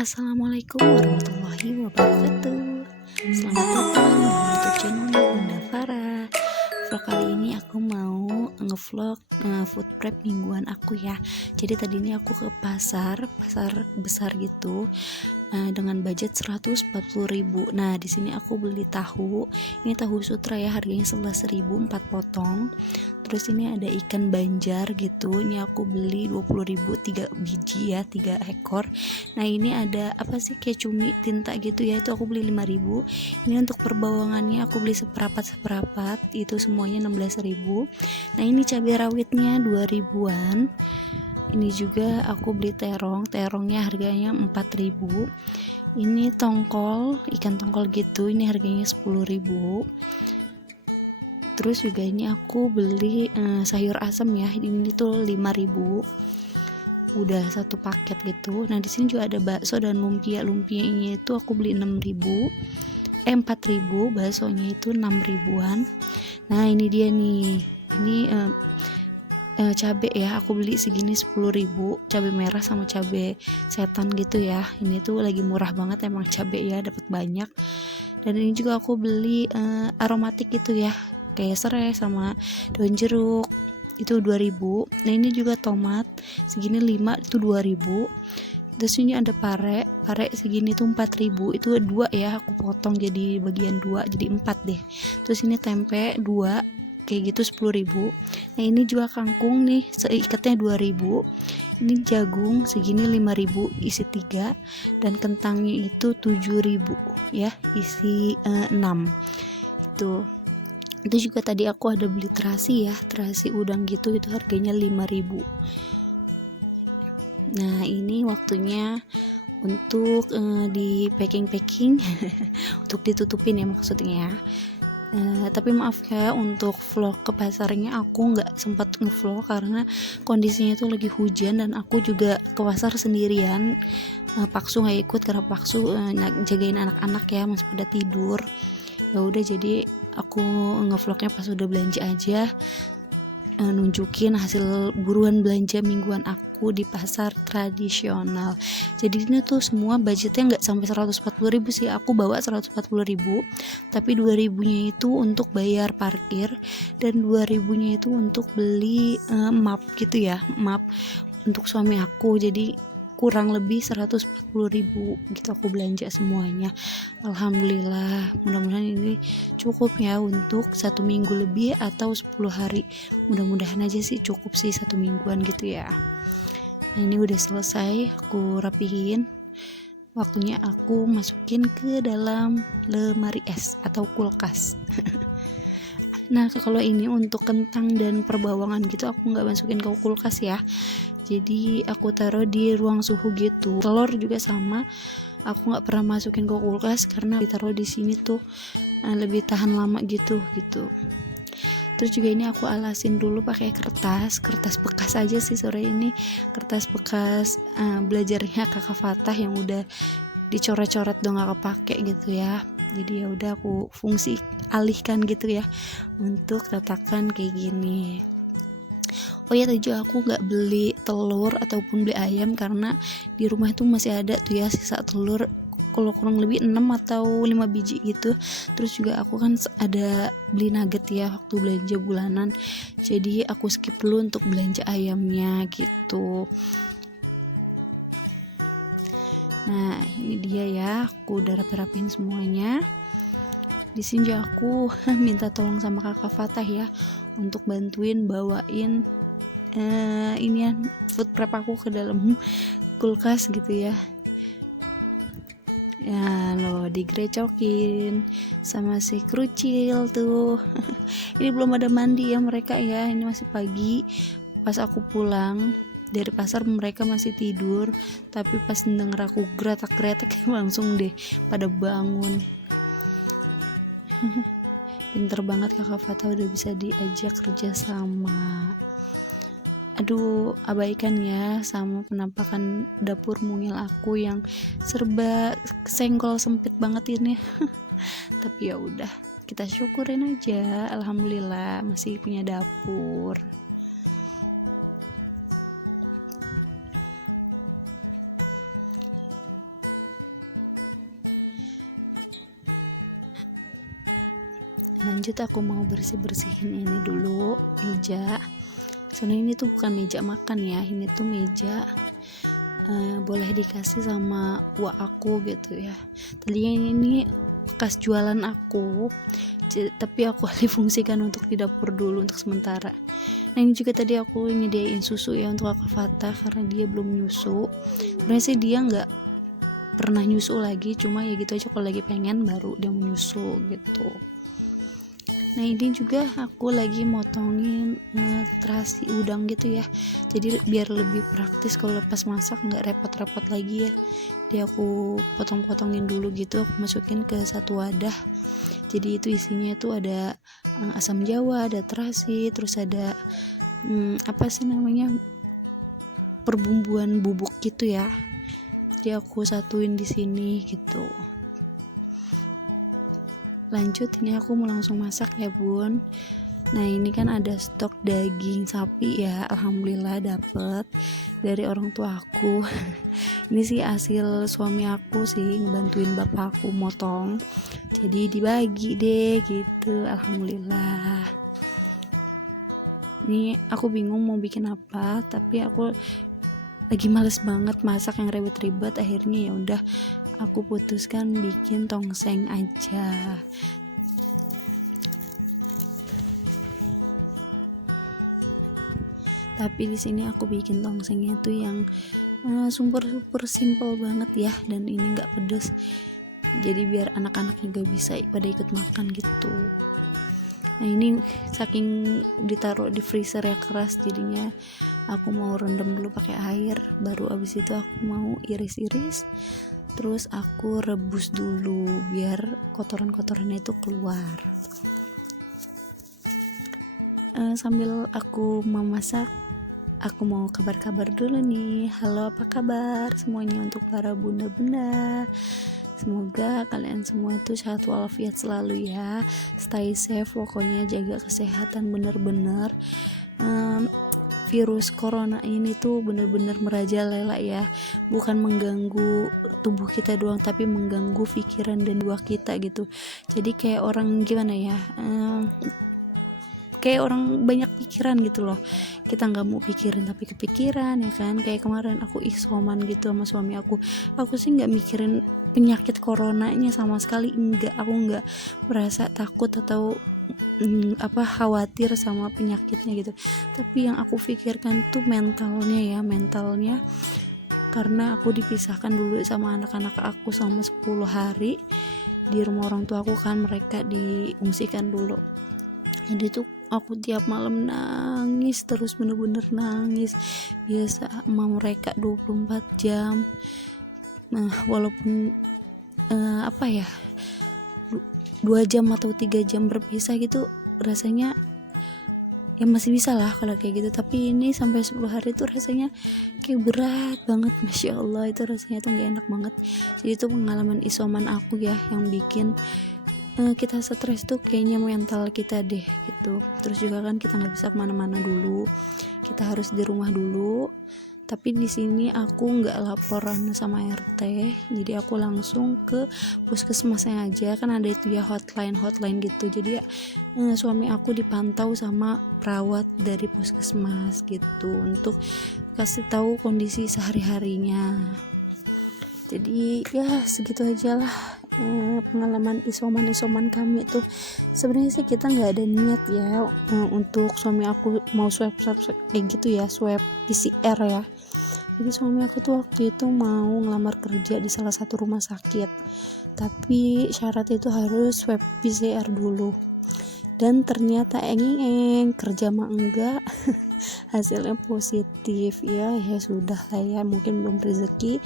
Assalamualaikum warahmatullahi wabarakatuh. Selamat datang di YouTube channel Bunda Farah. Vlog kali ini aku mau ngevlog food prep mingguan aku ya. Jadi tadi ini aku ke pasar besar gitu, dengan budget 140.000. Nah, di sini aku beli tahu. Ini tahu sutra ya, harganya 11.000 4 potong. Terus ini ada ikan banjar gitu. Ini aku beli 20.000 3 biji ya, 3 ekor. Nah, ini ada apa sih, kayak cumi tinta gitu ya. Itu aku beli 5.000. Ini untuk perbawangannya aku beli seperapat itu semuanya 16.000. Nah, ini cabai rawitnya 2.000-an. Ini juga aku beli terongnya harganya 4.000. Ini tongkol, ikan tongkol gitu, ini harganya 10.000. Terus juga ini aku beli sayur asem ya, ini tuh 5.000. Udah satu paket gitu. Nah, di sini juga ada bakso dan lumpianya itu aku beli 6.000. 4.000, baksonya itu 6.000-an. Nah, ini dia nih. Ini cabe ya, aku beli segini 10.000, cabe merah sama cabe setan gitu ya. Ini tuh lagi murah banget emang cabe ya, dapat banyak. Dan ini juga aku beli aromatik gitu ya, kayak serai sama daun jeruk itu 2.000. Nah, ini juga tomat segini 5 itu 2.000. Terus ini ada pare segini tuh 4.000, itu 2 ya, aku potong jadi bagian 2 jadi 4 deh. Terus ini tempe 2 kayak gitu 10.000. Nah, ini juga kangkung nih, seikatnya 2.000. Ini jagung segini 5.000 isi 3, dan kentangnya itu 7.000 ya, isi 6. Itu juga tadi aku ada beli terasi ya, terasi udang gitu, itu harganya 5.000. Nah, ini waktunya untuk di packing untuk ditutupin ya maksudnya. Tapi maaf ya, untuk vlog ke pasarnya aku nggak sempat ngevlog karena kondisinya itu lagi hujan dan aku juga ke pasar sendirian. Paksu nggak ikut karena Paksu jagain anak-anak ya, masih pada tidur. Ya udah, jadi aku ngevlognya pas udah belanja aja, nunjukin hasil buruan belanja mingguan aku di pasar tradisional. Jadi ini tuh semua budgetnya nggak sampai 140.000 sih, aku bawa 140.000, tapi 2.000 nya itu untuk bayar parkir dan 2.000 nya itu untuk beli map gitu ya, map untuk suami aku. Jadi kurang lebih 140.000 gitu aku belanja semuanya. Alhamdulillah, mudah-mudahan ini cukup ya untuk 1 minggu lebih atau 10 hari. Mudah-mudahan aja sih cukup sih 1 mingguan gitu ya. Nah, ini udah selesai aku rapihin. Waktunya aku masukin ke dalam lemari es atau kulkas. Nah, kalau ini untuk kentang dan perbawangan gitu aku nggak masukin ke kulkas ya, jadi aku taruh di ruang suhu gitu. Telur juga sama, aku nggak pernah masukin ke kulkas karena ditaruh di sini tuh lebih tahan lama gitu. Terus juga ini aku alasin dulu pakai kertas bekas aja sih sore ini, kertas bekas belajarnya kakak Fatah yang udah dicoret-coret udah nggak kepake gitu ya. Jadi ya udah aku fungsi alihkan gitu ya untuk tatakan kayak gini. Oh ya, tadi juga aku nggak beli telur ataupun beli ayam karena di rumah itu masih ada tuh ya sisa telur, kalau kurang lebih 6 atau 5 biji gitu. Terus juga aku kan ada beli nugget ya waktu belanja bulanan, jadi aku skip dulu untuk belanja ayamnya gitu. Nah, ini dia ya, aku udah rapi-rapiin semuanya. Di sini juga aku minta tolong sama kakak Fatah ya untuk bantuin bawain ini ya, food prep aku ke dalam kulkas gitu ya. Ya lo digrecokin sama si krucil tuh. Ini belum ada mandi ya mereka ya, ini masih pagi. Pas aku pulang dari pasar mereka masih tidur, tapi pas denger aku gretak-gretak langsung deh pada bangun. Pinter banget kakak Fatah udah bisa diajak kerja sama. Aduh, abaikan ya sama penampakan dapur mungil aku yang serba senggol sempit banget ini. Tapi ya udah, kita syukurin aja. Alhamdulillah masih punya dapur. Lanjut aku mau bersih-bersihin ini dulu meja. Soalnya ini tuh bukan meja makan ya, ini tuh meja boleh dikasih sama uak aku gitu ya. Tadinya ini bekas jualan aku, tapi aku alih fungsikan untuk di dapur dulu untuk sementara. Nah ini juga tadi aku nyediain susu ya untuk kakak Fatah karena dia belum nyusu. Sebenarnya sih dia nggak pernah nyusu lagi, cuma ya gitu aja, kalau lagi pengen baru dia menyusu gitu. Nah ini juga aku lagi motongin terasi udang gitu ya, jadi biar lebih praktis kalau pas masak nggak repot-repot lagi ya. Jadi aku potong-potongin dulu gitu, aku masukin ke satu wadah. Jadi itu isinya tuh ada asam jawa, ada terasi, terus ada apa sih namanya, perbumbuan bubuk gitu ya. Jadi aku satuin di sini gitu. Lanjut, ini aku mau langsung masak ya bun. Nah ini kan ada stok daging sapi ya, alhamdulillah dapet dari orang tua aku. Ini sih hasil suami aku sih ngebantuin bapak aku motong, jadi dibagi deh gitu, alhamdulillah. Ini aku bingung mau bikin apa, tapi aku lagi males banget masak yang ribet-ribet. Akhirnya ya udah aku putuskan bikin tongseng aja. Tapi di sini aku bikin tongsengnya tuh yang super simple banget ya, dan ini nggak pedes. Jadi biar anak-anak juga bisa pada ikut makan gitu. Nah ini saking ditaruh di freezer ya keras, jadinya aku mau rendam dulu pakai air, baru abis itu aku mau iris-iris, terus aku rebus dulu biar kotoran-kotorannya itu keluar. Sambil aku memasak, aku mau kabar-kabar dulu nih. Halo, apa kabar semuanya untuk para bunda-bunda? Semoga kalian semua tuh sehat walafiat selalu ya. Stay safe, pokoknya jaga kesehatan bener-bener. Virus corona ini tuh bener-bener merajalela ya. Bukan mengganggu tubuh kita doang, tapi mengganggu pikiran dan jiwa kita gitu. Jadi kayak orang gimana ya, kayak orang banyak pikiran gitu loh. Kita nggak mau pikirin tapi kepikiran ya kan. Kayak kemarin aku isoman gitu sama suami aku sih nggak mikirin penyakit coronanya sama sekali, enggak. Aku nggak merasa takut atau khawatir sama penyakitnya gitu. Tapi yang aku pikirkan tuh mentalnya karena aku dipisahkan dulu sama anak-anak aku selama 10 hari di rumah orang tua aku kan, mereka diungsikan dulu. Jadi tuh aku tiap malam nangis terus, bener-bener nangis. Biasa sama mereka 24 jam. Nah walaupun 2 jam atau 3 jam berpisah gitu, rasanya ya masih bisa lah kalau kayak gitu. Tapi ini sampai 10 hari tuh rasanya kayak berat banget, Masya Allah. Itu rasanya tuh gak enak banget. Jadi itu pengalaman isoman aku ya, yang bikin kita stres tuh kayaknya mental kita deh gitu. Terus juga kan kita nggak bisa kemana-mana dulu, kita harus di rumah dulu. Tapi di sini aku nggak laporan sama RT, jadi aku langsung ke puskesmasnya aja, kan ada itu ya hotline gitu. Jadi ya suami aku dipantau sama perawat dari puskesmas gitu untuk kasih tahu kondisi sehari-harinya. Jadi ya segitu aja lah pengalaman isoman kami tuh. Sebenarnya sih kita nggak ada niat ya untuk suami aku mau swab kayak gitu ya, swab PCR ya. Jadi suami aku tuh waktu itu mau ngelamar kerja di salah satu rumah sakit, tapi syarat itu harus swab PCR dulu. Dan ternyata kerja mah enggak. Hasilnya positif ya sudah lah ya, mungkin belum rezeki.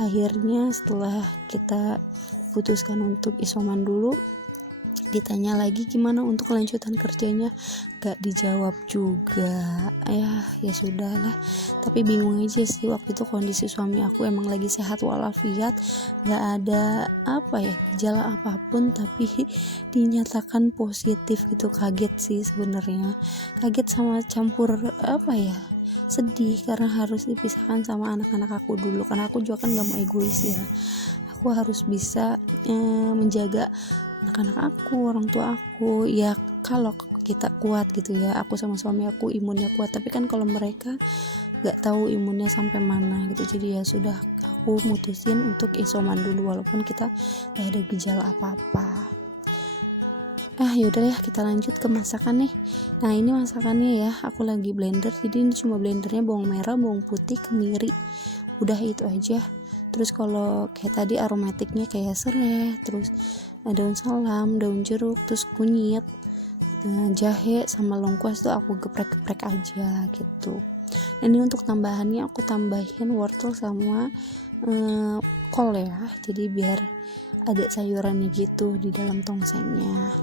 Akhirnya setelah kita putuskan untuk isoman dulu, ditanya lagi gimana untuk kelanjutan kerjanya, gak dijawab juga. Ya sudahlah. Tapi bingung aja sih waktu itu kondisi suami aku emang lagi sehat walafiat, gak ada gejala apapun, tapi dinyatakan positif gitu. Kaget sih sebenarnya, kaget sama campur sedih karena harus dipisahkan sama anak-anak aku dulu. Karena aku juga kan gak mau egois ya, aku harus bisa menjaga anak-anak aku, orang tua aku. Ya kalau kita kuat gitu ya, aku sama suami aku imunnya kuat, tapi kan kalau mereka nggak tahu imunnya sampai mana gitu. Jadi ya sudah, aku mutusin untuk isoman dulu walaupun kita nggak ada gejala apa-apa. Yaudah ya, kita lanjut ke masakan nih. Nah ini masakannya ya, aku lagi blender, jadi ini cuma blendernya bawang merah, bawang putih, kemiri, udah itu aja. Terus kalau kayak tadi aromatiknya kayak serai, terus daun salam, daun jeruk, terus kunyit, jahe sama lengkuas tuh aku geprek-geprek aja gitu. Ini untuk tambahannya aku tambahin wortel sama kol ya, jadi biar ada sayurannya gitu di dalam tongsengnya.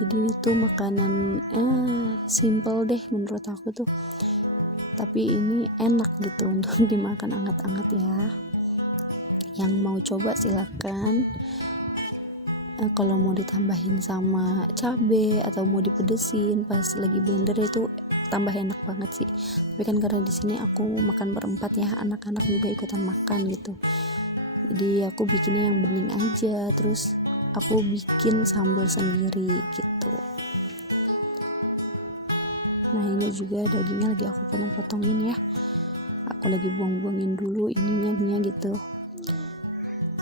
Jadi ini tuh makanan simple deh menurut aku tuh, tapi ini enak gitu untuk dimakan anget-anget ya. Yang mau coba silakan. Kalau mau ditambahin sama cabe atau mau dipedesin pas lagi blender itu tambah enak banget sih. Tapi kan karena di sini aku makan berempat ya, anak-anak juga ikutan makan gitu, jadi aku bikinnya yang bening aja, terus aku bikin sambal sendiri gitu. Nah ini juga dagingnya lagi aku potong-potongin ya, aku lagi buang-buangin dulu ininya gitu,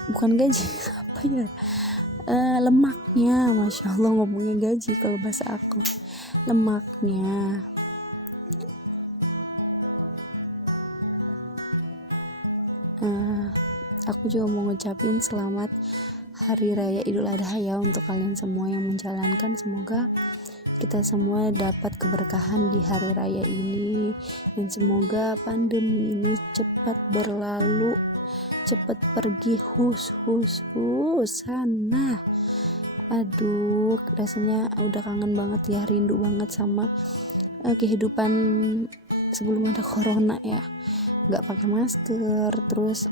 bukan gaji apa ya, lemaknya. Masya Allah, ngomongnya gaji kalau bahasa aku, lemaknya. Aku juga mau ngucapin selamat Hari Raya Idul Adha ya untuk kalian semua yang menjalankan. Semoga kita semua dapat keberkahan di hari raya ini, dan semoga pandemi ini cepat berlalu, cepat pergi sana. Aduh, rasanya udah kangen banget ya, rindu banget sama kehidupan sebelum ada corona ya, nggak pakai masker, terus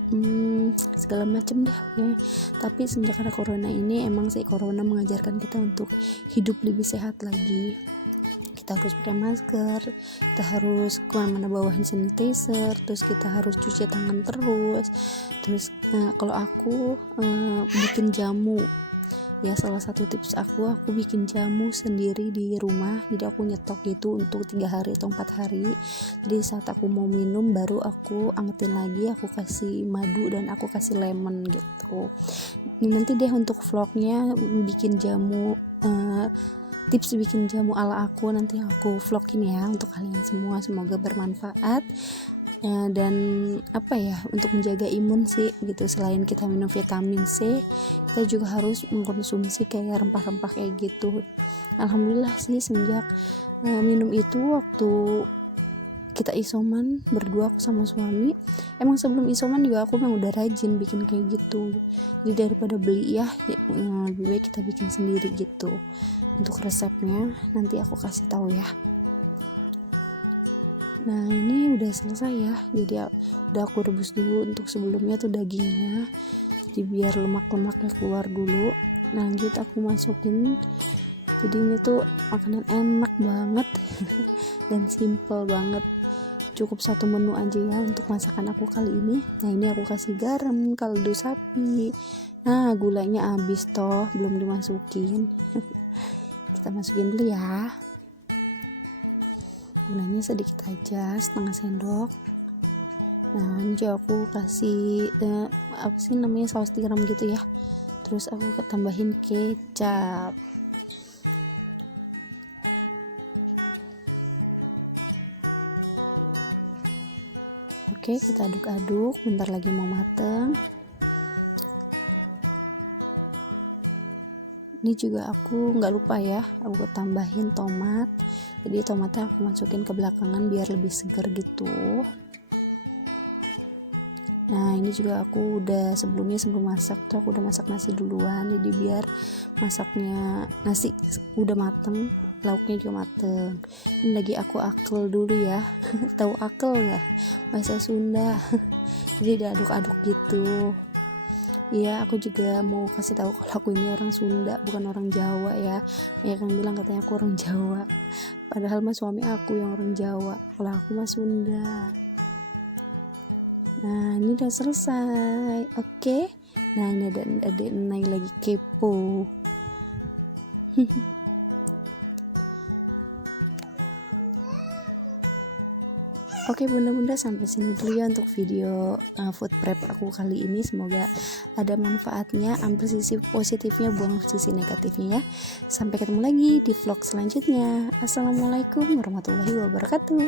segala macem deh ya. Tapi sejak ada corona ini, emang sih corona mengajarkan kita untuk hidup lebih sehat lagi. Kita harus pakai masker, kita harus kemana-mana bawa hand sanitizer, terus kita harus cuci tangan terus kalau aku bikin jamu ya, salah satu tips aku bikin jamu sendiri di rumah. Jadi aku nyetok gitu untuk 3 hari atau 4 hari, jadi saat aku mau minum baru aku angetin lagi, aku kasih madu dan aku kasih lemon gitu. Nanti deh untuk vlognya bikin jamu, tips bikin jamu ala aku nanti aku vlogin ya untuk kalian semua, semoga bermanfaat. Dan apa ya, untuk menjaga imun sih gitu, selain kita minum vitamin C, kita juga harus mengkonsumsi kayak rempah-rempah kayak gitu. Alhamdulillah sih semenjak minum itu, waktu kita isoman berdua aku sama suami, emang sebelum isoman juga aku memang udah rajin bikin kayak gitu. Jadi daripada beli ya, lebih baik kita bikin sendiri gitu. Untuk resepnya nanti aku kasih tahu ya. Nah ini udah selesai ya, jadi udah aku rebus dulu untuk sebelumnya tuh dagingnya, jadi biar lemak-lemaknya keluar dulu. Lanjut aku masukin, jadi ini tuh makanan enak banget dan simple banget, cukup satu menu aja ya untuk masakan aku kali ini. Nah ini aku kasih garam, kaldu sapi, nah gulanya habis toh belum dimasukin. Kita masukin dulu ya, gulanya sedikit aja, setengah sendok. Nah ini juga aku kasih apa sih namanya, saus tiram gitu ya. Terus aku tambahin kecap. Oke, kita aduk-aduk, bentar lagi mau mateng. Ini juga aku nggak lupa ya, aku tambahin tomat. Jadi tomatnya aku masukin ke belakangan biar lebih segar gitu. Nah ini juga aku udah sebelum masak tuh aku udah masak nasi duluan, jadi biar masaknya nasi udah mateng, lauknya juga mateng. Ini lagi aku akel dulu ya. Tahu akel nggak, bahasa Sunda? Jadi diaduk-aduk gitu. Iya, aku juga mau kasih tahu kalau aku ini orang Sunda, bukan orang Jawa ya. Ya kan bilang katanya aku orang Jawa, padahal mas suami aku yang orang Jawa, kalau aku mah Sunda. Nah ini udah selesai. Oke. Nah ini ada adik Nay lagi kepo. Oke bunda-bunda, sampai sini dulu ya untuk video food prep aku kali ini. Semoga ada manfaatnya, ambil sisi positifnya, buang sisi negatifnya ya. Sampai ketemu lagi di vlog selanjutnya. Assalamualaikum warahmatullahi wabarakatuh.